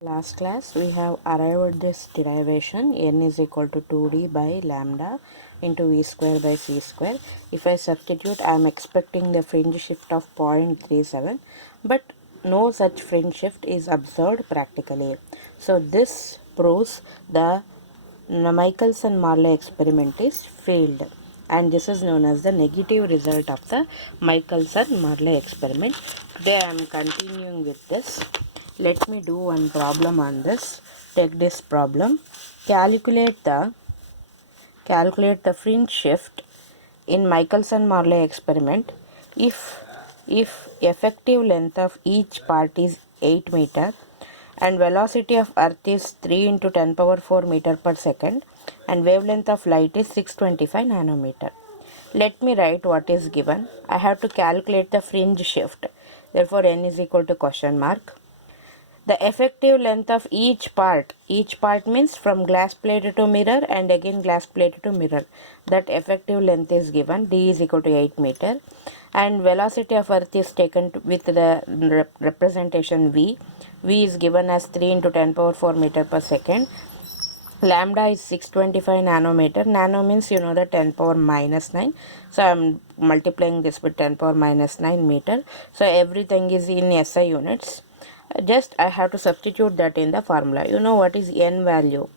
Last class we have arrived at this derivation n is equal to 2d by lambda into v square by c square. If I substitute, I am expecting the fringe shift of 0.37, but no such fringe shift is observed practically. So this proves the Michelson-Morley experiment is failed, and this is known as the negative result of the Michelson-Morley experiment. Today I am continuing with this. Let me do one problem on this. Take this problem. Calculate the fringe shift in Michelson-Morley experiment if effective length of each part is 8 meter and velocity of earth is 3 into 10 power 4 meter per second and wavelength of light is 625 nanometer. Let me write what is given. I have to calculate the fringe shift. Therefore n is equal to question mark. The effective length of each part means from glass plate to mirror and again glass plate to mirror. That effective length is given. D is equal to 8 meter and velocity of earth is taken with the representation v. V is given as 3 into 10 power 4 meter per second. Lambda is 625 nanometer. Nano means you know the 10 power minus 9. So I am multiplying this with 10 power minus 9 meter. So everything is in SI units. Just I have to substitute that in the formula. You know what is n value?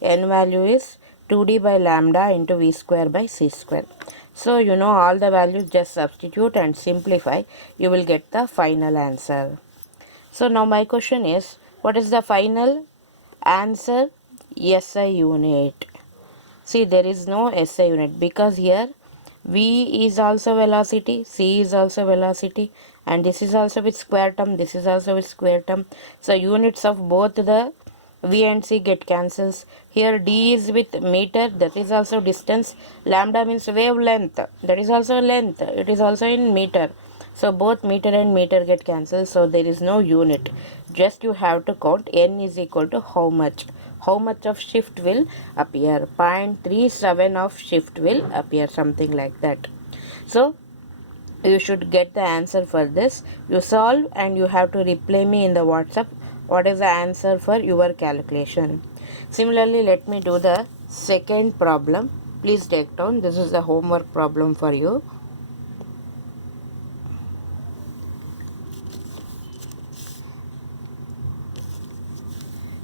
N value is 2d by lambda into v square by c square. So you know all the values, just substitute and simplify. You will get the final answer. So now my question is, what is the final answer? SI unit. See, there is no SI unit because here V is also velocity, C is also velocity, and this is also with square term, this is also with square term. So units of both the V and C get cancels. Here D is with meter, that is also distance. Lambda means wavelength, that is also length, it is also in meter. So both meter and meter get cancelled, so there is no unit. Just you have to count n is equal to how much of shift will appear. 0.37 of shift will appear, something like that. So you should get the answer for this. You solve and you have to reply me in the WhatsApp what is the answer for your calculation. Similarly, let me do the second problem. Please take down. This is the homework problem for you.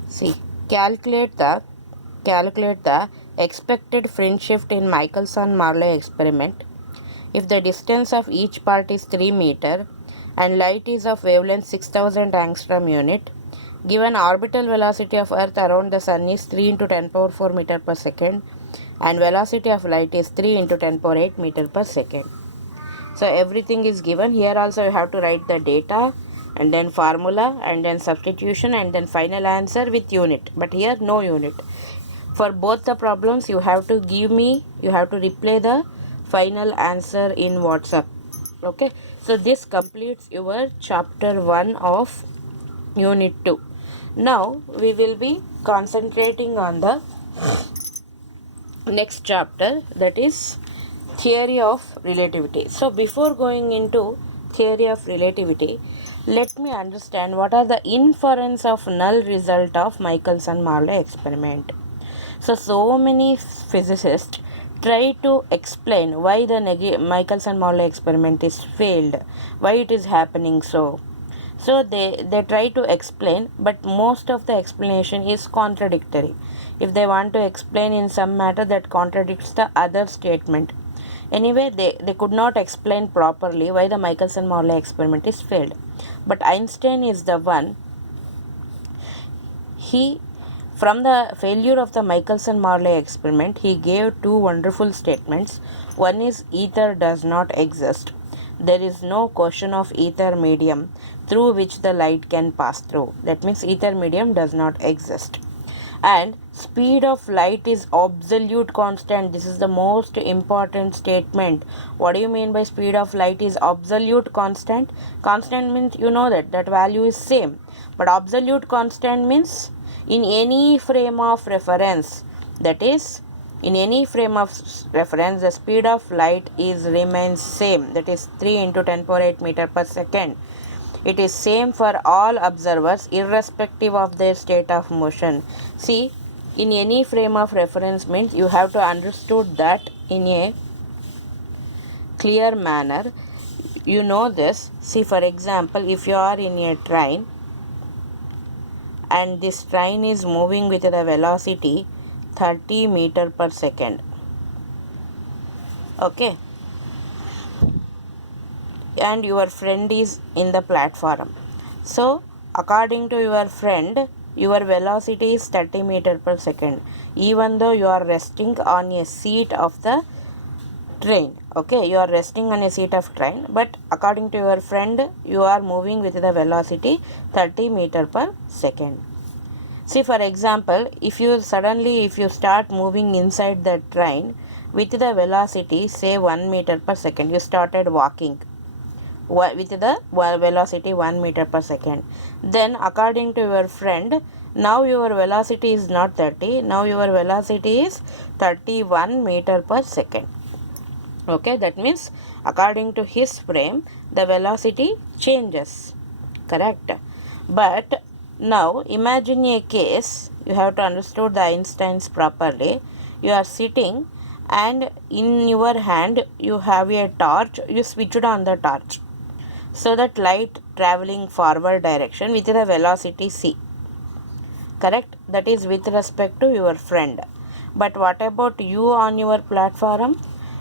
See, calculate the expected fringe shift in Michelson-Morley experiment if the distance of each part is 3 meter and light is of wavelength 6000 angstrom unit. Given orbital velocity of earth around the sun is 3 into 10 power 4 meter per second and velocity of light is 3 into 10 power 8 meter per second. So everything is given. Here also you have to write the data and then formula and then substitution and then final answer with unit. But here no unit. For both the problems you have to reply the final answer in WhatsApp. Okay. So this completes your chapter 1 of unit 2. Now we will be concentrating on the next chapter, that is theory of relativity. So before going into theory of relativity, let me understand what are the inference of null result of Michelson-Morley experiment. So many physicists try to explain why the Michelson-Morley experiment is failed, why it is happening so. So they try to explain, but most of the explanation is contradictory. If they want to explain in some matter that contradicts the other statement. Anyway, they could not explain properly why the Michelson-Morley experiment is failed. But Einstein is the one. From the failure of the Michelson-Morley experiment, he gave two wonderful statements. One is ether does not exist. There is no question of ether medium through which the light can pass through. That means ether medium does not exist. And speed of light is absolute constant. This is the most important statement. What do you mean by speed of light is absolute constant? Constant means you know that value is same. But absolute constant means in any frame of reference, that is in any frame of reference, the speed of light remains same, that is 3 into 10 power 8 meter per second. It is same for all observers irrespective of their state of motion. See, in any frame of reference means you have to understood that in a clear manner. You know this. See, for example, if you are in a train and this train is moving with the velocity 30 meter per second, okay, and your friend is in the platform. So according to your friend, your velocity is 30 meter per second, even though you are resting on a seat of the train. Okay, you are resting on a seat of train, but according to your friend, you are moving with the velocity 30 meter per second. See, for example, if you start moving inside the train with the velocity say 1 meter per second, you started walking with the velocity 1 meter per second. Then according to your friend, now your velocity is not 30, now your velocity is 31 meter per second. Okay, that means according to his frame, the velocity changes. Correct. But now imagine a case, you have to understand the Einstein's properly. You are sitting and in your hand you have a torch, you switched on the torch, so that light traveling forward direction with the velocity c. Correct, that is with respect to your friend. But what about you on your platform?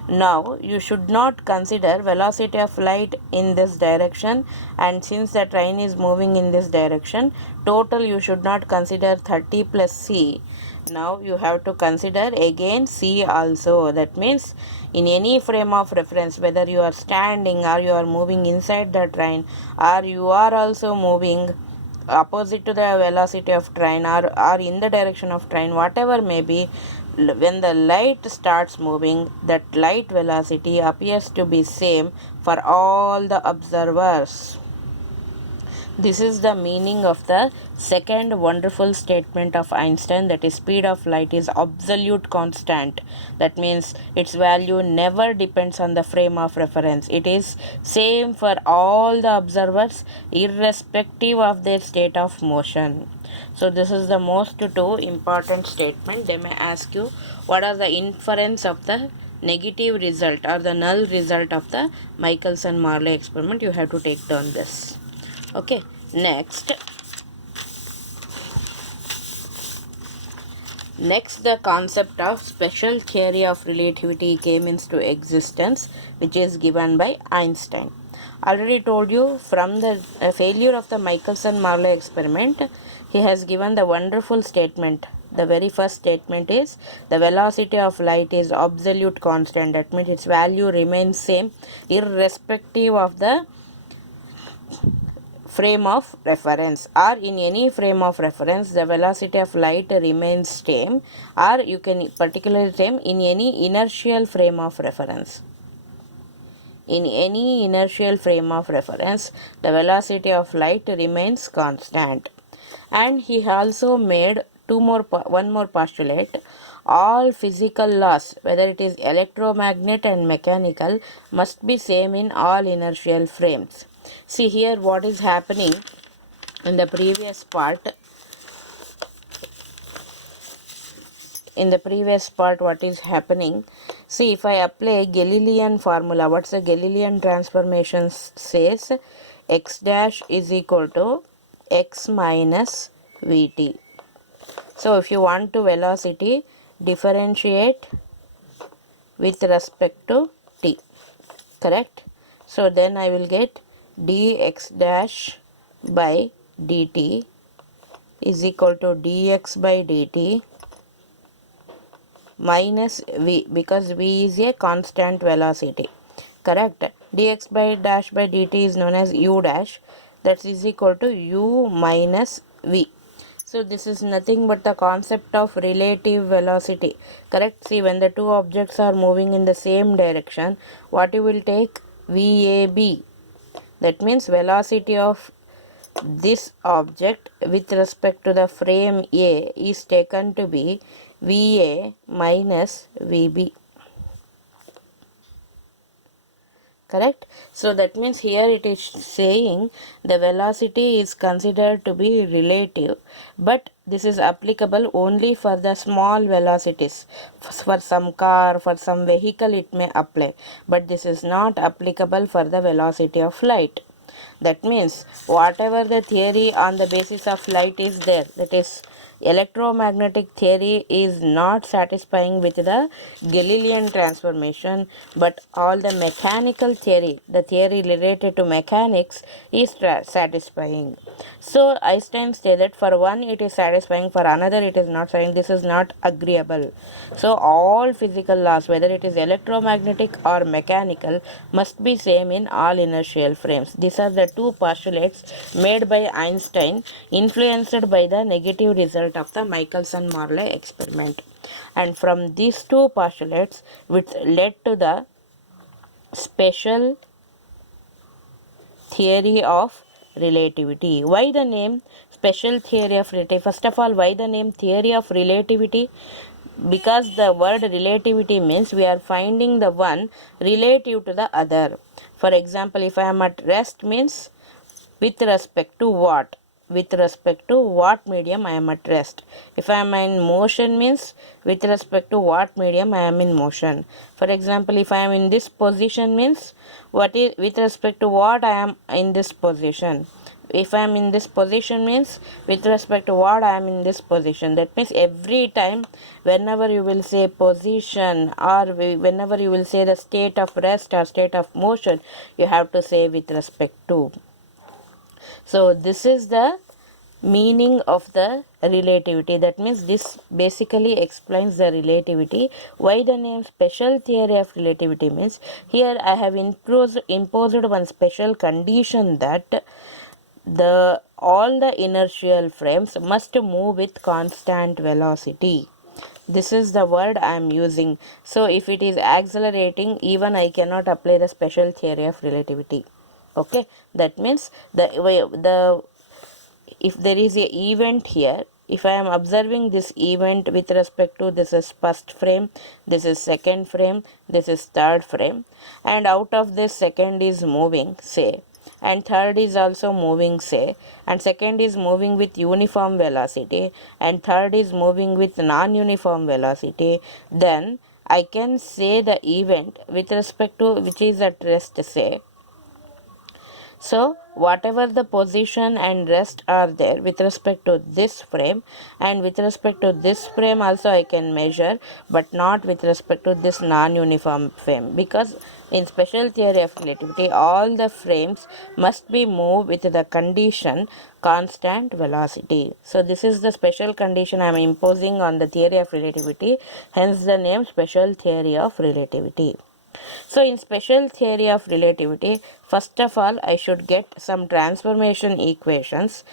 Now you should not consider velocity of light in this direction, and since the train is moving in this direction, total you should not consider 30 plus c. Now you have to consider again c also. That means in any frame of reference, whether you are standing or you are moving inside the train, or you are also moving opposite to the velocity of train, or in the direction of train, whatever may be, when the light starts moving, that light velocity appears to be same for all the observers. This is the meaning of the second wonderful statement of Einstein, that is speed of light is absolute constant. That means its value never depends on the frame of reference. It is same for all the observers irrespective of their state of motion. So this is the most two important statement. They may ask you what are the inference of the negative result or the null result of the Michelson-Morley experiment. You have to take down this. Okay, next the concept of special theory of relativity came into existence, which is given by Einstein. Already told you, from the failure of the Michelson-Morley experiment, he has given the wonderful statement. The very first statement is the velocity of light is absolute constant. That means its value remains same irrespective of the frame of reference, or in any frame of reference the velocity of light remains same, or you can particularly same in any inertial frame of reference. In any inertial frame of reference, the velocity of light remains constant. And he also made one more postulate: all physical laws, whether it is electromagnet and mechanical, must be same in all inertial frames. See here what is happening in the previous part. What is happening? See, if I apply Galilean formula, what's the Galilean transformation says? X dash is equal to x minus vt. So if you want to velocity, differentiate with respect to t. Correct? So then I will get dx dash by dt is equal to dx by dt minus v, because v is a constant velocity. Correct? Dx by dash by dt is known as u dash, that is equal to u minus v. So this is nothing but the concept of relative velocity. Correct? See, when the two objects are moving in the same direction, what you will take? VAB. That means velocity of this object with respect to the frame A is taken to be VA minus VB. correct? So that means here it is saying the velocity is considered to be relative, but this is applicable only for the small velocities. For some car, for some vehicle it may apply, but this is not applicable for the velocity of light. That means whatever the theory on the basis of light is there, that is electromagnetic theory is not satisfying with the Galilean transformation, but all the mechanical theory, the theory related to mechanics, is satisfying. So Einstein stated for one it is satisfying, for another it is not satisfying. This is not agreeable. So all physical laws, whether it is electromagnetic or mechanical, must be same in all inertial frames. These are the two postulates made by Einstein, influenced by the negative result of the Michelson-Morley experiment. And from these two postulates, which led to the special theory of relativity. Why the name special theory of relativity? First of all, why the name theory of relativity? Because the word relativity means we are finding the one relative to the other. For example, if I am at rest means with respect to what? With respect to what medium I am at rest. If I am in motion means with respect to what medium I am in motion. For example, if I am in this position means what is with respect to what I am in this position. If I am in this position means with respect to what I am in this position. That means every time whenever you will say position or whenever you will say the state of rest or state of motion, you have to say with respect to. So this is the meaning of the relativity. That means this basically explains the relativity. Why the name special theory of relativity means here I have imposed one special condition that all the inertial frames must move with constant velocity. This is the word I am using. So if it is accelerating, even I cannot apply the special theory of relativity. Okay, that means if there is a event here, if I am observing this event with respect to this is first frame, this is second frame, this is third frame, and out of this second is moving, say, and third is also moving, say, and second is moving with uniform velocity, and third is moving with non-uniform velocity, then I can say the event with respect to which is at rest, say. So whatever the position and rest are there with respect to this frame, and with respect to this frame also I can measure, but not with respect to this non-uniform frame, because in special theory of relativity all the frames must be moved with the condition constant velocity. So this is the special condition I am imposing on the theory of relativity, hence the name special theory of relativity. So in special theory of relativity, first of all I should get some transformation equations.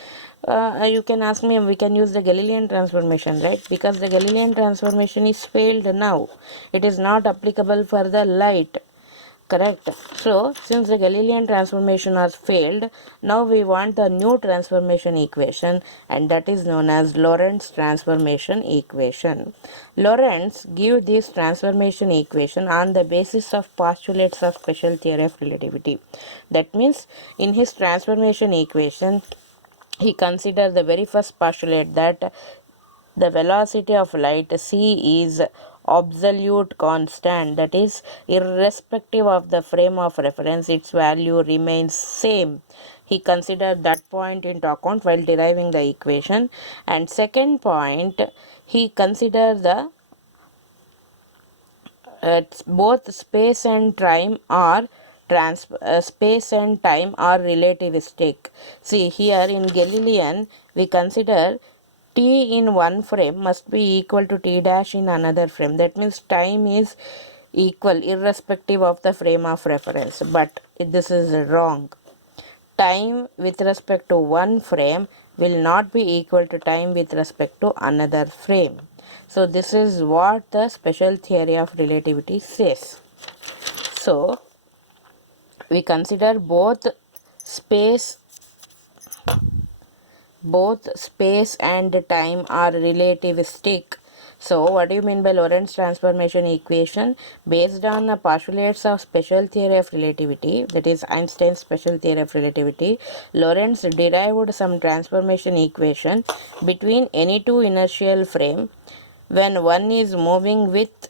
You can ask me, we can use the Galilean transformation, right? Because the Galilean transformation is failed now. It is not applicable for the light. Correct. So since the Galilean transformation has failed, now we want the new transformation equation, and that is known as Lorentz transformation equation. Lorentz give this transformation equation on the basis of postulates of special theory of relativity. That means in his transformation equation he considered the very first postulate that the velocity of light c is absolute constant, that is irrespective of the frame of reference its value remains same. He considered that point into account while deriving the equation. And second point, he considered the both space and time are space and time are relativistic. See here in Galilean we consider t in one frame must be equal to t dash in another frame. That means time is equal irrespective of the frame of reference, but this is wrong. Time with respect to one frame will not be equal to time with respect to another frame. So this is what the special theory of relativity says. So we consider space both space and time are relativistic. So what do you mean by Lorentz transformation equation? Based on the postulates of special theory of relativity, that is Einstein's special theory of relativity, Lorentz derived some transformation equation between any two inertial frame when one is moving with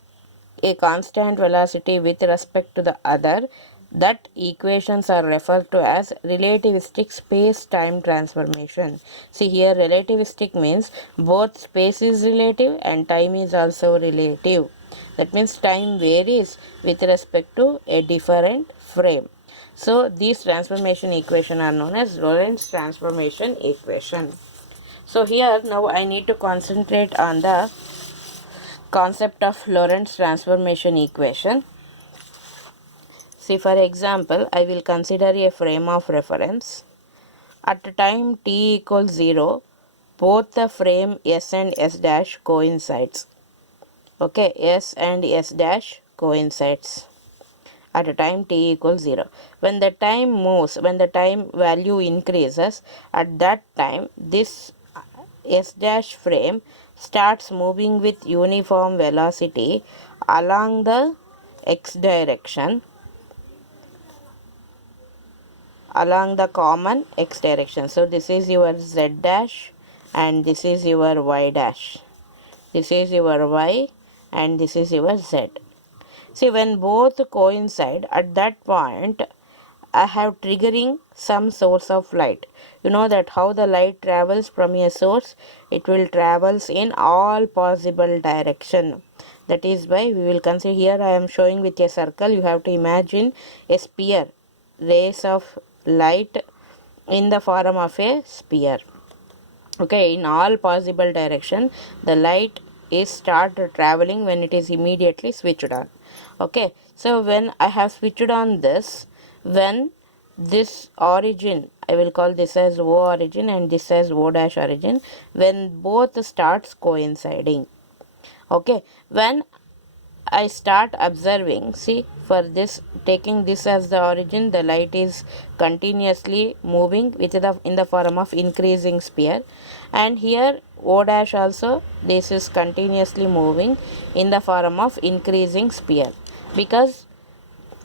a constant velocity with respect to the other. That equations are referred to as relativistic space-time transformation. See here, relativistic means both space is relative and time is also relative. That means time varies with respect to a different frame. So these transformation equations are known as Lorentz transformation equation. So here now I need to concentrate on the concept of Lorentz transformation equation. See, for example, I will consider a frame of reference. At time t equals 0, both the frame S and S dash coincides. Okay, S and S dash coincides at a time t equals 0. When the time moves, when the time value increases, at that time this S dash frame starts moving with uniform velocity along the x direction, along the common x direction. So this is your z dash and this is your y dash. This is your y and this is your z. See, when both coincide, at that point I have triggering some source of light. You know that how the light travels from a source, it will travels in all possible direction. That is why we will consider, here I am showing with a circle. You have to imagine a sphere, rays of light in the form of a sphere. Okay, in all possible direction the light is start traveling when it is immediately switched on. Okay, so when I have switched on this, when this origin, I will call this as O origin and this as O dash origin, when both starts coinciding. Okay, when I start observing, see, for this, taking this as the origin, the light is continuously moving with in the form of increasing sphere, and here O dash also, this is continuously moving in the form of increasing sphere, because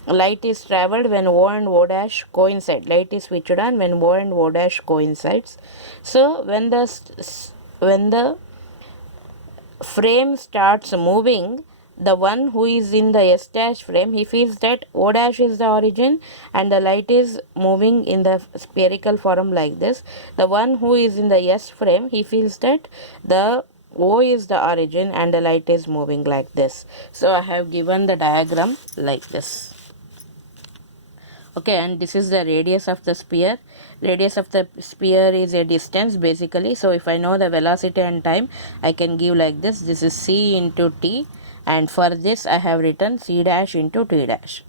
light is traveled when O and O dash coincide. Light is switched on when O and O dash coincides. So when the frame starts moving, the one who is in the S dash frame, he feels that O dash is the origin and the light is moving in the spherical form like this. The one who is in the S frame, he feels that the O is the origin and the light is moving like this. So I have given the diagram like this. Okay, and this is the radius of the sphere. Radius of the sphere is a distance basically. So if I know the velocity and time, I can give like this. This is c into t, and for this I have written c dash into t dash.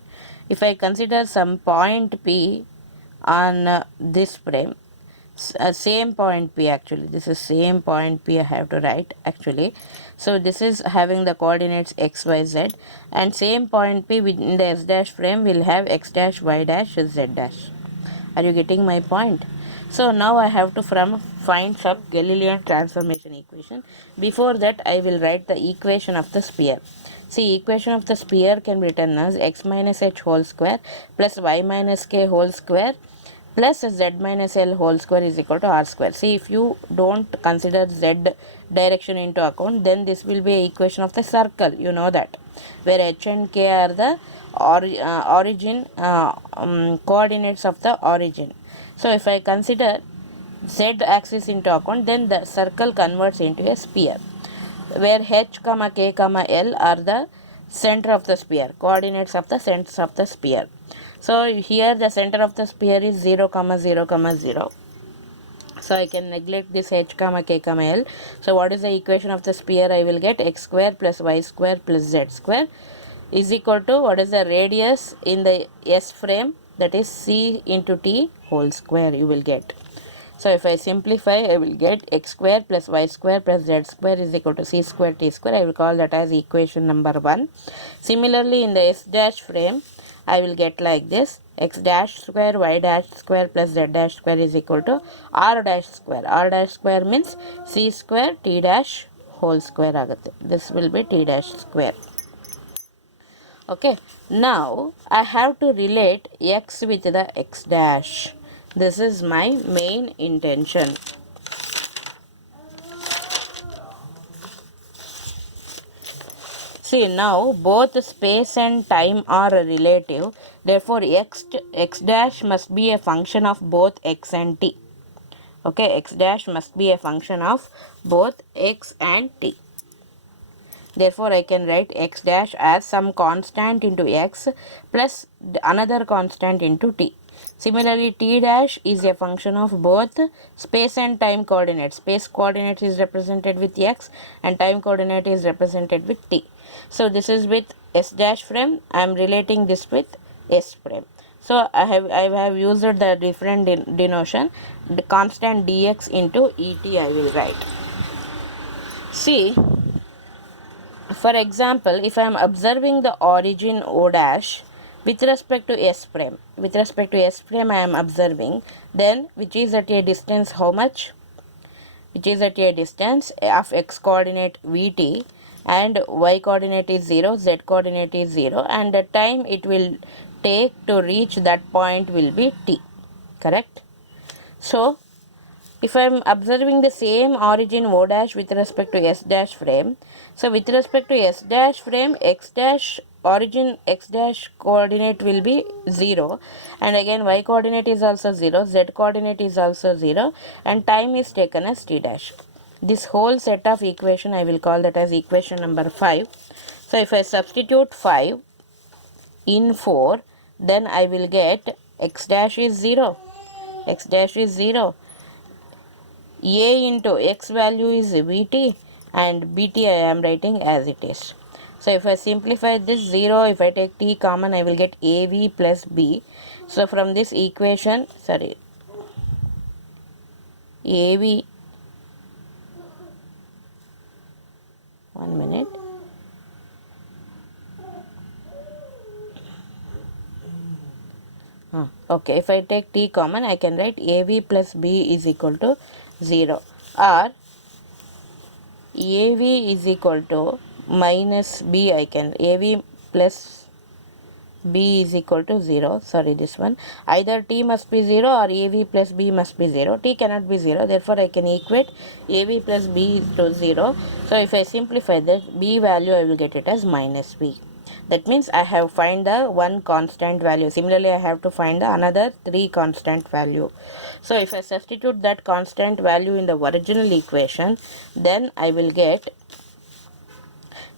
If I consider some point p on this frame, same point p, actually this is same point p I have to write actually. So this is having the coordinates x, y, z, and same point p within the s dash frame will have x dash, y dash, z dash. Are you getting my point? So now I have to find some Galilean transformation equation. Before that I will write the equation of the sphere. See, equation of the sphere can be written as x minus h whole square plus y minus k whole square plus z minus l whole square is equal to r square. See, if you don't consider z direction into account, then this will be an equation of the circle. You know that, where h and k are the origin coordinates of the origin. So if I consider z axis into account, then the circle converts into a sphere, where h comma k comma l are the center of the sphere, coordinates of the centers of the sphere. So here the center of the sphere is 0 comma 0 comma 0. So I can neglect this h comma k comma l. So what is the equation of the sphere? I will get x square plus y square plus z square is equal to, what is the radius in the s frame, that is c into t whole square you will get. So if I simplify, I will get x square plus y square plus z square is equal to c square t square. I will call that as equation number 1. Similarly, in the s dash frame, I will get like this: x dash square y dash square plus z dash square is equal to r dash square. R dash square means c square t dash whole square ಆಗುತ್ತೆ. This will be t dash square. Okay, now I have to relate x with the x dash. This is my main intention. See, now both space and time are relative, therefore x dash must be a function of both x and t. Okay, x dash must be a function of both x and t. Therefore, I can write x dash as some constant into x plus another constant into t. Similarly, t dash is a function of both space and time coordinates. Space coordinate is represented with x and time coordinate is represented with t. So, this is with s dash frame. I am relating this with s frame. So, I have used the different denotation. The constant dx into et I will write. See, for example, if I am observing the origin O dash with respect to S prime, I am observing, then which is at a distance how much? Which is at a distance of x coordinate Vt and y coordinate is 0, z coordinate is 0, and the time it will take to reach that point will be t. Correct? So, if I am observing the same origin O dash with respect to S dash frame, so with respect to S dash frame, x dash origin x dash coordinate will be 0, and again y coordinate is also 0, z coordinate is also 0, and time is taken as t dash. This whole set of equation I will call that as equation number 5. So if I substitute 5 in 4, then I will get x dash is 0, x dash is 0, a into x value is Vt and Bt I am writing as it is. So if I simplify this 0, if I take t common, I will get Av plus B. So from this equation, Av, 1 minute. Okay, if I take t common, I can write Av plus B is equal to 0, or Av is equal to minus B. I can Av plus B is equal to 0. Sorry, this one. Either t must be 0 or Av plus B must be 0. T cannot be 0. Therefore, I can equate Av plus B to 0. So, if I simplify this, B value, I will get it as minus B. That means I have find the one constant value. Similarly, I have to find the another 3 constant value. So, if I substitute that constant value in the original equation, then I will get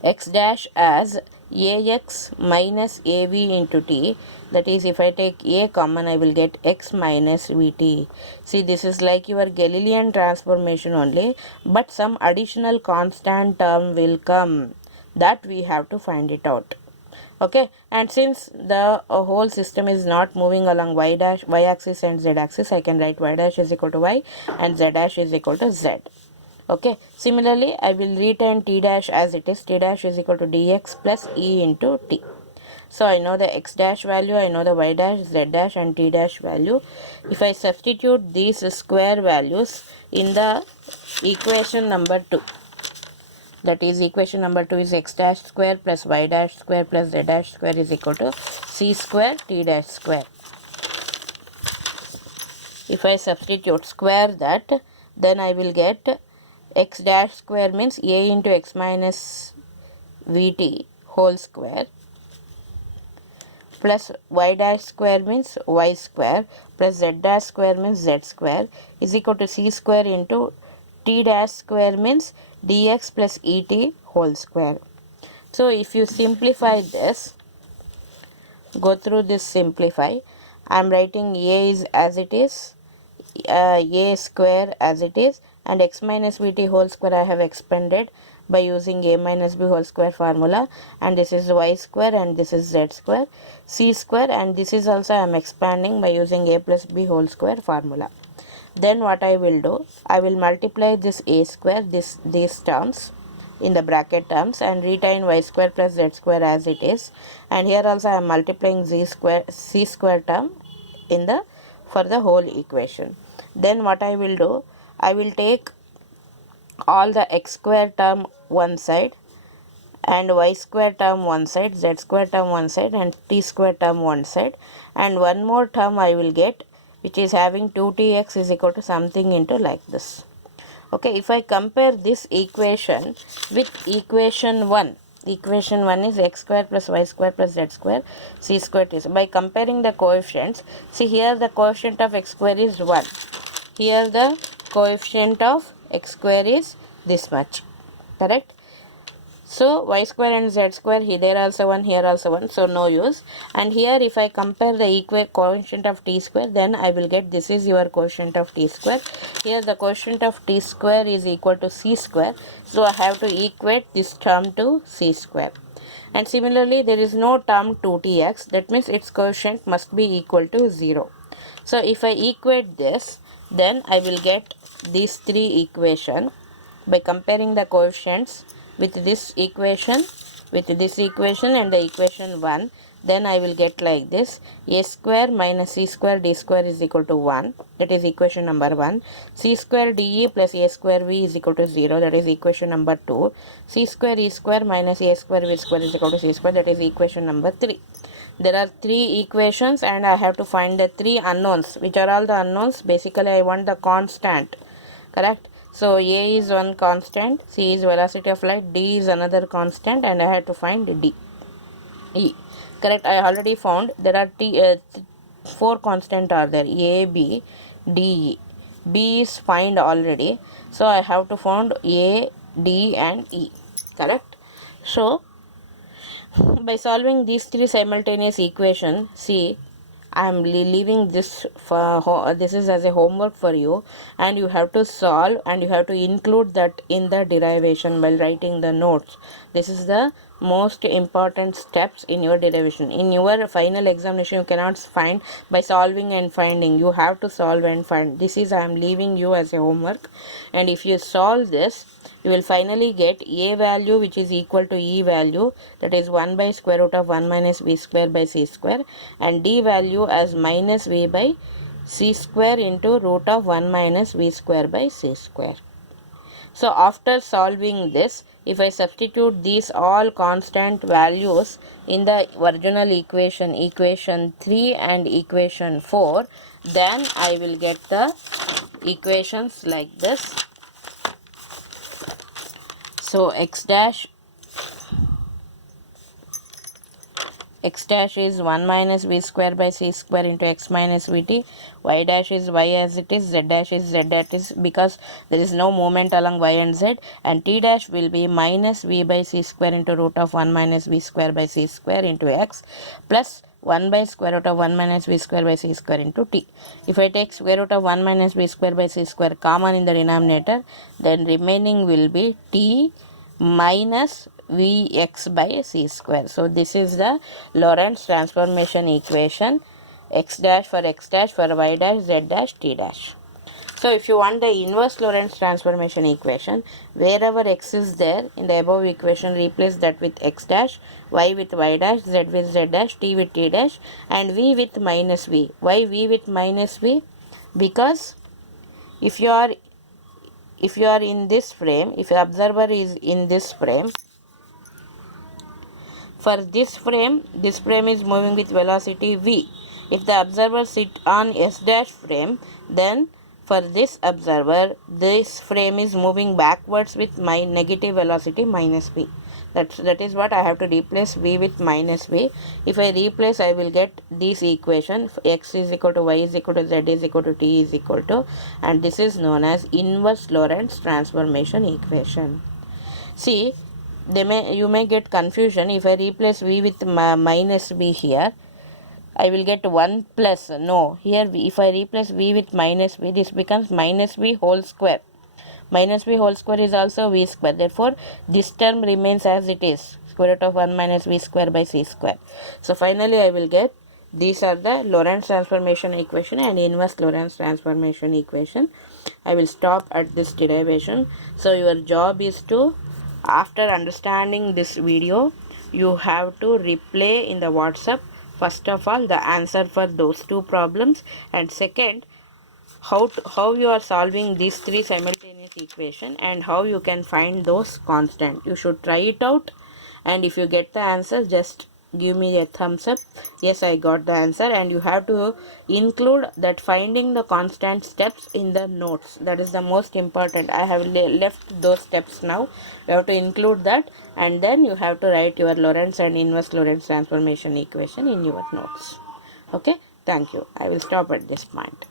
x dash as ax minus av into t. That is, if I take a common, I will get x minus vt. See, this is like your Galilean transformation only, but some additional constant term will come, that we have to find it out. Okay, and since the whole system is not moving along y axis and z axis, I can write y dash is equal to y and z dash is equal to z. Okay, similarly, I will retain t dash as it is. T dash is equal to dx plus e into t. So, I know the x dash value, I know the y dash, z dash and t dash value. If I substitute these square values in the equation number 2, that is equation number 2 is x dash square plus y dash square plus z dash square is equal to c square t dash square. If I substitute square that, then I will get x dash square means a into x minus vt whole square plus y dash square means y square plus z dash square means z square is equal to c square into t dash square means dx plus et whole square. So, if you simplify this, go through this simplify, I am writing a is as it is, a square as it is, and x minus vt whole square I have expanded by using a minus b whole square formula, and this is y square and this is z square, c square, and this is also I am expanding by using a plus b whole square formula. Then what I will do, I will multiply this a square, these terms in the bracket terms, and retain y square plus z square as it is, and here also I am multiplying z square c square term in the for the whole equation. Then what I will do, I will take all the x square term one side and y square term one side, z square term one side, and t square term one side, and one more term I will get which is having 2tx is equal to something into like this. Okay, if I compare this equation with equation 1, equation 1 is x square plus y square plus z square c square t. By comparing the coefficients, see here the coefficient of x square is 1. Here the coefficient of x square is this much. Correct? So y square and z square, here there also 1, here also 1, so no use. And here if I compare the coefficient of t square, then I will get this is your coefficient of t square. Here the coefficient of t square is equal to c square, so I have to equate this term to c square. And similarly there is no term 2tx, that means its coefficient must be equal to 0. So if I equate this, then I will get these three equations by comparing the coefficients with this equation and the equation 1. Then I will get like this: a square minus c square d square is equal to 1, that is equation number 1. C square de plus a square v is equal to 0, that is equation number 2. C square e square minus a square v square is equal to c square, that is equation number 3. There are three equations and I have to find the three unknowns. Which are all the unknowns? Basically I want the constant. Correct? So a is one constant, c is velocity of light, d is another constant, and I have to find d. E. Correct? I already found there are four constant are there: a, b, d, e. B is find already, so I have to find a, d, and e. Correct? So by solving these three simultaneous equations, see, I am leaving this for this is as a homework for you, and you have to solve and you have to include that in the derivation while writing the notes. This is the most important steps in your derivation. In your final examination you cannot find by solving and finding, you have to solve and find. This is I am leaving you as a homework, and if you solve this, you will finally get a value which is equal to e value, that is 1 by square root of 1 minus v square by c square, and d value as minus v by c square into root of 1 minus v square by c square. So after solving this, if I substitute these all constant values in the original equation, equation 3 and equation 4, then I will get the equations like this. So x dash is 1 minus v square by c square into x minus vt, y dash is y as it is, z dash is z that is because there is no movement along y and z, and t dash will be minus v by c square into root of 1 minus v square by c square into x plus 1 by square root of 1 minus v square by c square into t. If I take square root of 1 minus v square by c square common in the denominator, then remaining will be t minus vx by c square. So this is the Lorentz transformation equation, x dash for y dash, z dash, t dash. So if you want the inverse Lorentz transformation equation, wherever x is there in the above equation, replace that with x dash, y with y dash, z with z dash, t with t dash, and v with minus v. Why v with minus v? Because if you are in this frame, if the observer is in this frame, for this frame is moving with velocity v. If the observer sit on s dash frame, then for this observer, this frame is moving backwards with my negative velocity minus v. That is what I have to replace v with minus v. If I replace, I will get this equation: x is equal to y is equal to z is equal to t is equal to, and this is known as inverse Lorentz transformation equation. See, you may get confusion. If I replace v with minus v here, I will get 1 plus, no, here if I replace v with minus v, this becomes minus v whole square. Minus v whole square is also v square. Therefore, this term remains as it is, square root of 1 minus v square by c square. So finally, I will get these are the Lorentz transformation equation and inverse Lorentz transformation equation. I will stop at this derivation. So your job is to, after understanding this video, you have to replay in the WhatsApp, first of all, the answer for those two problems, and second, how you are solving these three simultaneous equation and how you can find those constant. You should try it out, and if you get the answer, just give me a thumbs up. Yes, I got the answer. And you have to include that finding the constant steps in the notes. That is the most important. I have left those steps now. You have to include that, and then you have to write your Lorentz and inverse Lorentz transformation equation in your notes. Okay, thank you. I will stop at this point.